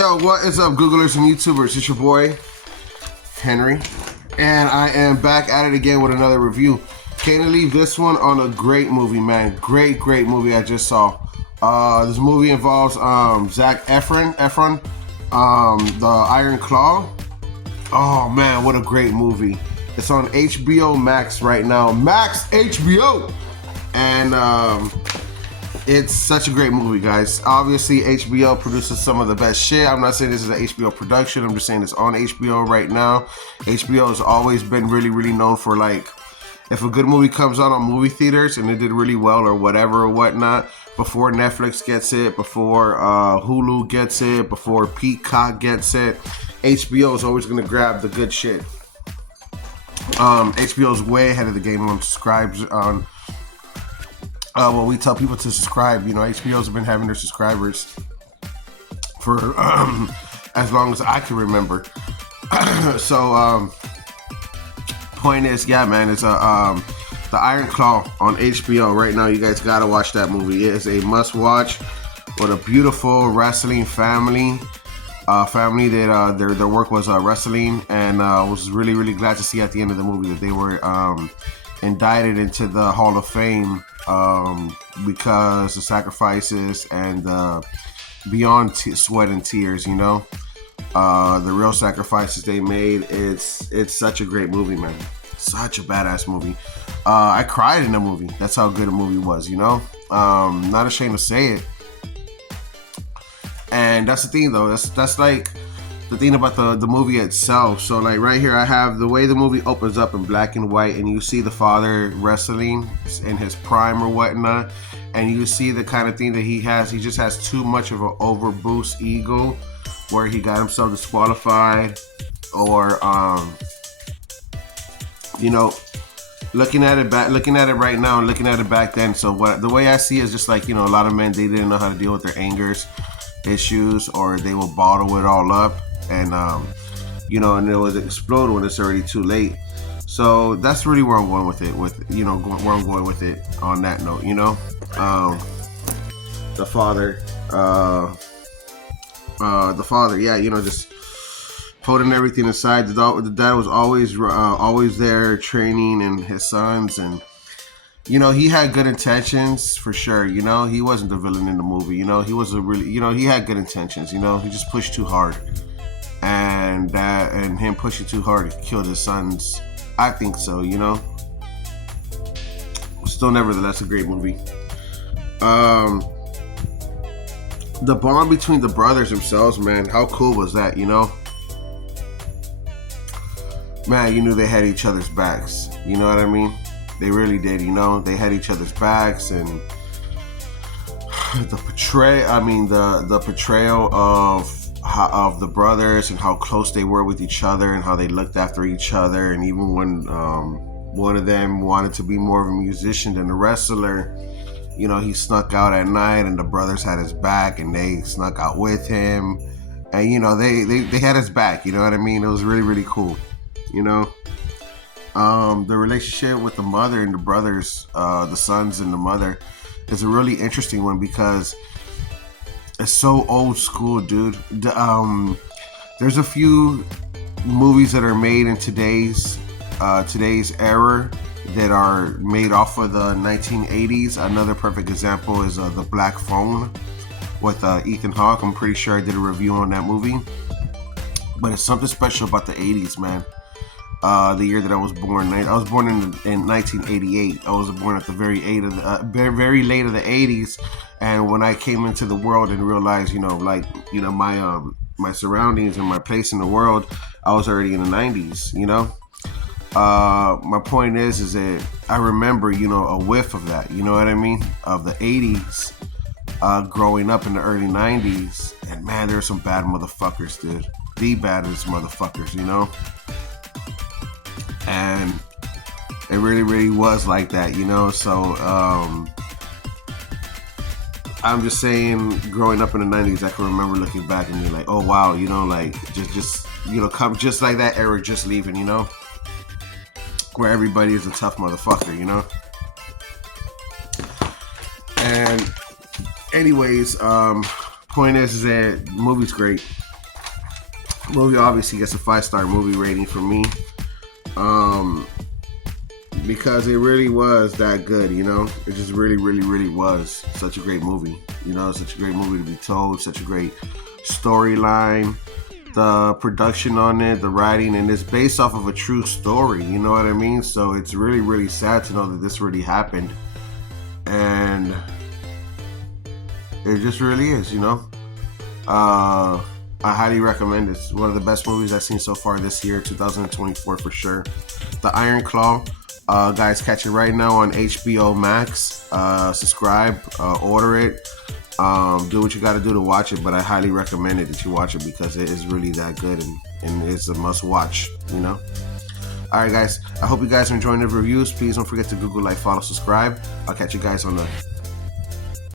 Yo, what is up, Googlers and YouTubers? It's your boy, Henry, and I am back at it again with another review. Can't leave this one on a great movie, man. Great movie I just saw. This movie involves Zac Efron, the Iron Claw. Oh, man, what a great movie. It's on HBO Max right now. Max HBO! And it's such a great movie, guys. Obviously, HBO produces some of the best shit. I'm not saying this is an HBO production. I'm just saying it's on HBO right now. HBO has always been really known for, like, if a good movie comes out on movie theaters and it did really well or whatever or whatnot, before Netflix gets it, before Hulu gets it, before Peacock gets it, HBO is always going to grab the good shit. HBO is way ahead of the game on subscribes on. Well, we tell people to subscribe. You know, HBO's been having their subscribers for as long as I can remember. So, point is, yeah, man, it's the Iron Claw on HBO right now. You guys gotta watch that movie. It is a must-watch with a beautiful wrestling family. Family that their work was wrestling, and was really glad to see at the end of the movie that they were indicted into the Hall of Fame because the sacrifices and beyond sweat and tears, you know, the real sacrifices they made. It's such a great movie, man. Such a badass movie. I cried in the movie. That's how good a movie was, you know. Not ashamed to say it. And that's the thing, though. That's like the thing about the movie itself. So, like, right here I have the way the movie opens up in black and white, and you see the father wrestling in his prime or whatnot, and you see the kind of thing that he has. He just has too much of an overboost ego, where he got himself disqualified, or you know, looking at it right now and looking at it back then. So the way I see it is just like, you know, a lot of men, they didn't know how to deal with their angers, issues, or they will bottle it all up, and you know, and it would explode when it's already too late. So that's really where I'm going with it, where I'm going with it on that note, you know. The father, yeah, you know, just holding everything aside. The dad was always there training and his sons, and you know, he had good intentions for sure. You know, he wasn't the villain in the movie. You know, he was he had good intentions. You know, he just pushed too hard, and him pushing too hard killed his sons. I think so. You know, still, nevertheless, a great movie. The bond between the brothers themselves, man, how cool was that? You know, man, you knew they had each other's backs. You know what I mean? They really did, you know. They had each other's backs, and the portrayal of the brothers and how close they were with each other and how they looked after each other. And even when one of them wanted to be more of a musician than a wrestler, you know, he snuck out at night, and the brothers had his back, and they snuck out with him, and you know, they had his back. You know what I mean? It was really cool, you know. The relationship with the mother and the brothers, the sons and the mother, is a really interesting one because it's so old school, dude. There's a few movies that are made in today's era that are made off of the 1980s. Another perfect example is The Black Phone with Ethan Hawke. I'm pretty sure I did a review on that movie, but it's something special about the 80s, man. The year that I was born. I was born in 1988. I was born at the very late of the 80s, and when I came into the world and realized, my surroundings and my place in the world, I was already in the 90s. You know, my point is that I remember, you know, a whiff of that. You know what I mean? Of the 80s, growing up in the early 90s, and man, there's some bad motherfuckers, dude. The baddest motherfuckers, you know. And it really was like that, you know. So I'm just saying, growing up in the 90s, I can remember looking back and being like, oh wow, you know, like just you know, come just like that era just leaving, you know, where everybody is a tough motherfucker, you know. And anyways, point is that the movie's great. Movie obviously gets a 5-star movie rating from me. Because it really was that good, you know? It just really, really, really was such a great movie. You know, such a great movie to be told, such a great storyline, the production on it, the writing, and it's based off of a true story, you know what I mean? So it's really, really sad to know that this really happened. And it just really is, you know? I highly recommend it. It's one of the best movies I've seen so far this year, 2024 for sure. The Iron Claw. Guys, catch it right now on HBO Max. Subscribe, order it. Do what you got to do to watch it, but I highly recommend it that you watch it because it is really that good and it's a must watch, you know? Alright guys, I hope you guys are enjoying the reviews. Please don't forget to Google, like, follow, subscribe. I'll catch you guys on the